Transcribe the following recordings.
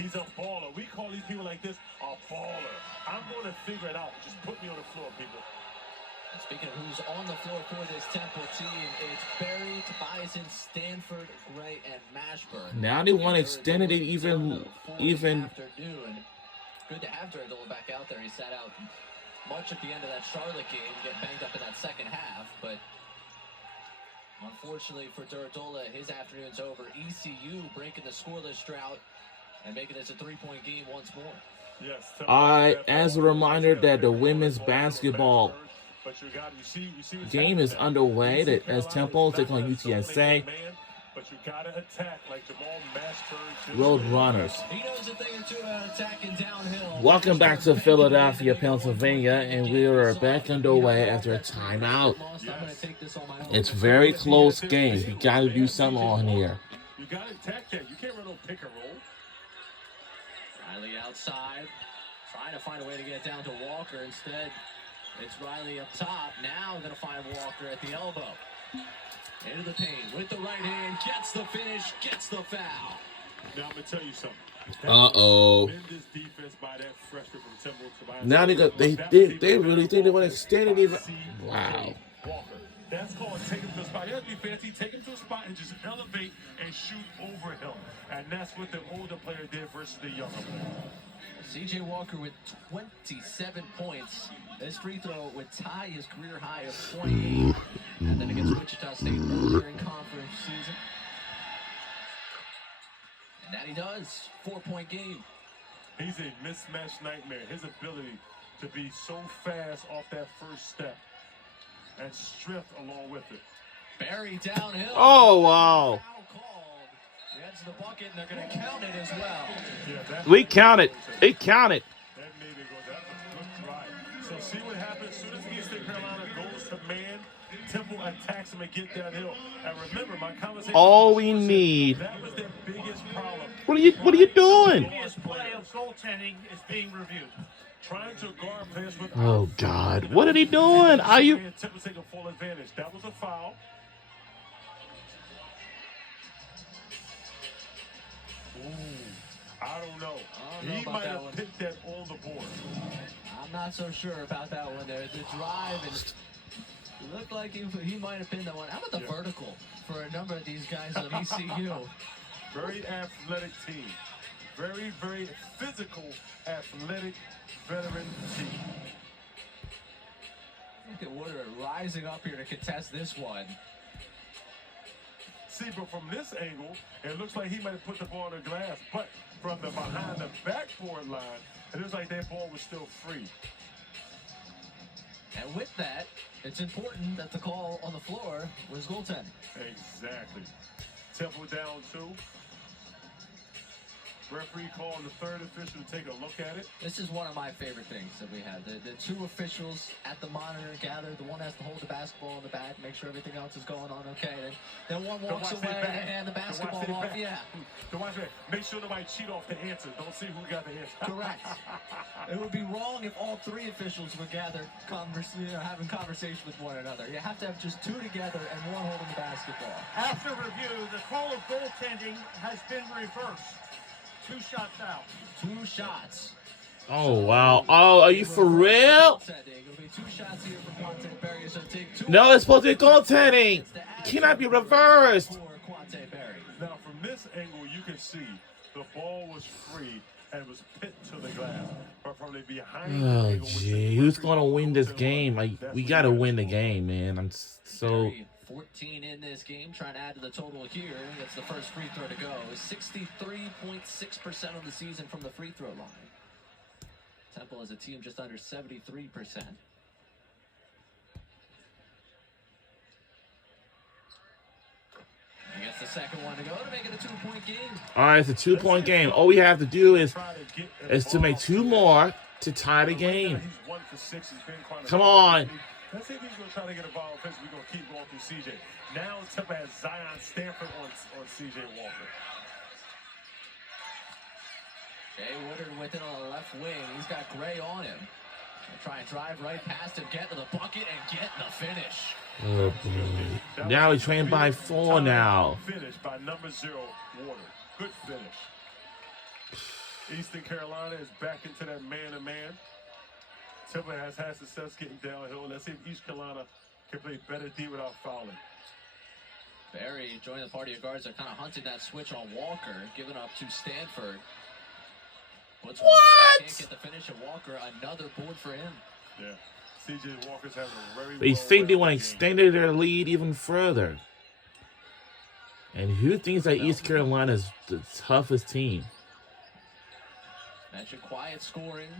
He's a baller. We call these people like this a baller. I'm going to figure it out. Just put me on the floor, people. And speaking of who's on the floor for this Temple team, it's Barry, Tobiasen, Stanford, Gray, and Mashburn. Now they want to extend it even. Afternoon. Good to have Durdola back out there. He sat out much at the end of that Charlotte game, getting banged up in that second half, but unfortunately for Durdola, his afternoon's over. ECU breaking the scoreless drought and making this a 3-point game once more. Yes. As a reminder that the women's basketball game is underway. That as Temple take on UTSA. But you gotta attack like Jamal Mashburn. Road Runners. He knows a thing or two about attacking downhill. Welcome back to Philadelphia, Pennsylvania, and we are back underway after a timeout. It's a very close game. You got to do something on here. You got to attack that. You can't run no pick and roll. Riley outside, trying to find a way to get it down to Walker. Instead, it's Riley up top. Now going to find Walker at the elbow. Into the paint with the right hand, gets the finish, gets the foul. Now I'm going to tell you something. Now they really think they want to extend it even. Wow. That's called take him to a spot. You have to be fancy, take him to a spot and just elevate and shoot over him. And that's what the older player did versus the younger player. C.J. Walker with 27 points. This free throw would tie his career high of 28. And then against Wichita State earlier in conference season. And that he does. 4-point game. He's a mismatch nightmare. His ability to be so fast off that first step and strength along with it. Barry downhill. Oh, wow. Gets the bucket, and they're going to count it as well. Yeah, we count it. It counted. That made it go. That's a good drive. So see what happens. As soon as Eastern Carolina goes to man, Temple attacks him and get downhill. And remember, my conversation. All we need. That was their biggest problem. What are you doing? The biggest play of goaltending is being reviewed. Trying to guard players with. Oh God! What are they doing? Are you? Temple taking full advantage. That was a foul. I don't know. He might have picked that on the board. I'm not so sure about that one there. The drive, and it looked like he might have pinned that one. How about the vertical for a number of these guys on ECU? Very athletic team. Very, very physical, athletic, veteran team. I think that Woodard rising up here to contest this one. See, but from this angle, it looks like he might have put the ball in the glass. But from the behind the backboard line, it looks like that ball was still free. And with that, it's important that the call on the floor was goaltending. Exactly. Temple down 2. Referee calling the third official to take a look at it. This is one of my favorite things that we have. The two officials at the monitor gather. The one has to hold the basketball in the back, make sure everything else is going on okay. Then one walks away and hand the basketball off. Yeah. Make sure nobody cheat off the answer. Don't see who got the answer. Correct. It would be wrong if all three officials were gathered, having conversation with one another. You have to have just two together and one holding the basketball. After review, the call of goaltending has been reversed. 2 shots out. 2 shots. Oh, wow. Oh, are you for real? It'll be 2 shots here for Quante Berry. So take 2. No, it's supposed to be goaltending. It cannot be reversed. Now, from this angle, you can see the ball was free and was pit to the glass. But from the behind Oh, gee. Who's going to win this game? We got to win the game, man. I'm so... 14 in this game, trying to add to the total here. That's the first free throw to go. 63.6% of the season from the free throw line. Temple as a team just under 73%. I guess the second one to go to make it a 2-point game. All right, it's a 2-point game. All we have to do is to make 2 more to tie the game. Come on. Let's see if he's going to try to get involved. We're going to keep going through CJ. Now Temple has Zion Stanford on CJ Walker. Jay Woodard with it on the left wing. He's got Gray on him. He'll try and drive right past him, get to the bucket, and get the finish. Oh, boy. Now he's trained by 4 now. Finish by number 0, Water. Good finish. Eastern Carolina is back into that man-to-man. Temple has had success getting downhill. Let's see if East Carolina can play better D without fouling. Barry joining the party of guards that kind of hunted that switch on Walker, giving up to Stanford. Puts What? Can't get the finish of Walker. Another board for him. Yeah. CJ Walker's having a very They think they want to well-rounded extend their lead even further. And who thinks that East Carolina is the toughest team? Mentioned quiet scoring,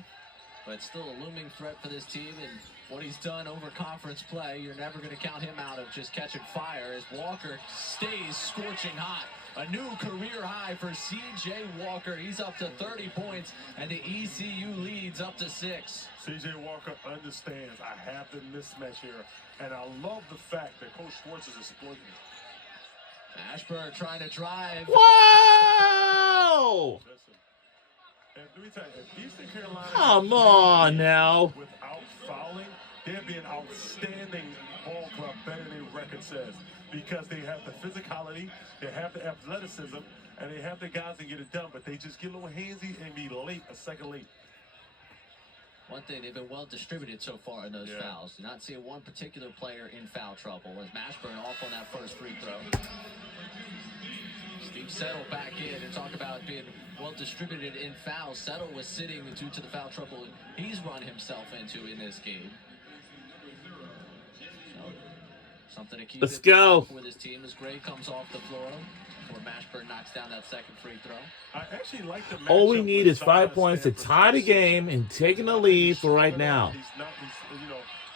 but still a looming threat for this team. And what he's done over conference play, you're never going to count him out of just catching fire as Walker stays scorching hot. A new career high for C.J. Walker. He's up to 30 points, and the ECU leads up to 6. CJ Walker understands I have the mismatch here, and I love the fact that Coach Schwartz is exploiting it. Ashburn trying to drive. Whoa! Listen, and let me tell you, if Eastern Carolina Come on now. without fouling, they'd be an outstanding ball club, better than their record says, because they have the physicality, they have the athleticism, and they have the guys that get it done, but they just get a little handsy and be late, a second late. One thing, they've been well distributed so far in those fouls. Do not see one particular player in foul trouble as Mashburn off on that first free throw. Steve Settle back in and talk about being well distributed in fouls. Settle was sitting due to the foul trouble he's run himself into in this game. So, something to keep Let's in go. mind for this team as Gray comes off the floor before Mashburn knocks down that second free throw. I actually like the All we matchup need with is 5 Zion points to Stanford. tie the game and taking the lead for right now. He's,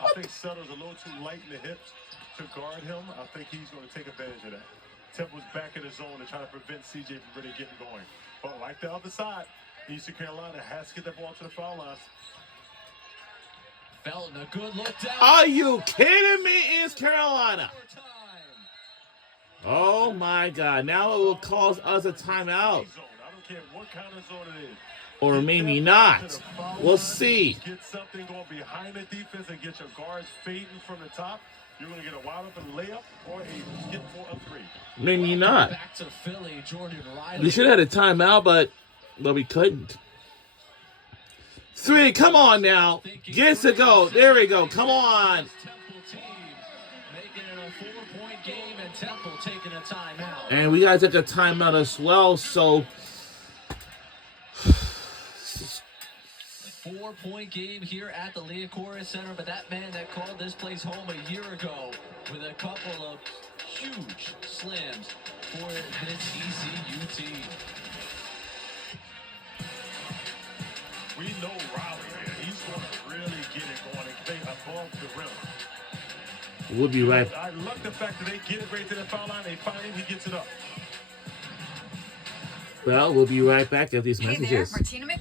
I think Settle's a little too light in the hips to guard him. I think he's going to take advantage of that. Temple's back in the zone to try to prevent CJ from really getting going. But like the other side, Eastern Carolina has to get that ball to the foul line. Felton, a good look down. Are you kidding me, East Carolina? Oh my God. Now it will cause us a timeout. I don't care what kind of zone it is. Or maybe not. We'll see. Get something going behind the defense and get your guards fading from the top. You're going to get a wide open layup or a skip for a three. Maybe not. Back to Philly, Jordan Riley. We should have had a timeout, but we couldn't. 3, come on now. Gets to go. There we go. Come on. Temple team making it a 4-point game, and Temple taking a timeout. And we got to take a timeout as well, so... 4-point game here at the Liacouras Center, but that man that called this place home a year ago with a couple of huge slams for this ECU team. We know Riley, man. He's going to really get it going and play above the rim. We'll be right I love the fact that they get it right to the foul line. They find him, he gets it up. Well, we'll be right back after these Hey there, messages. Martina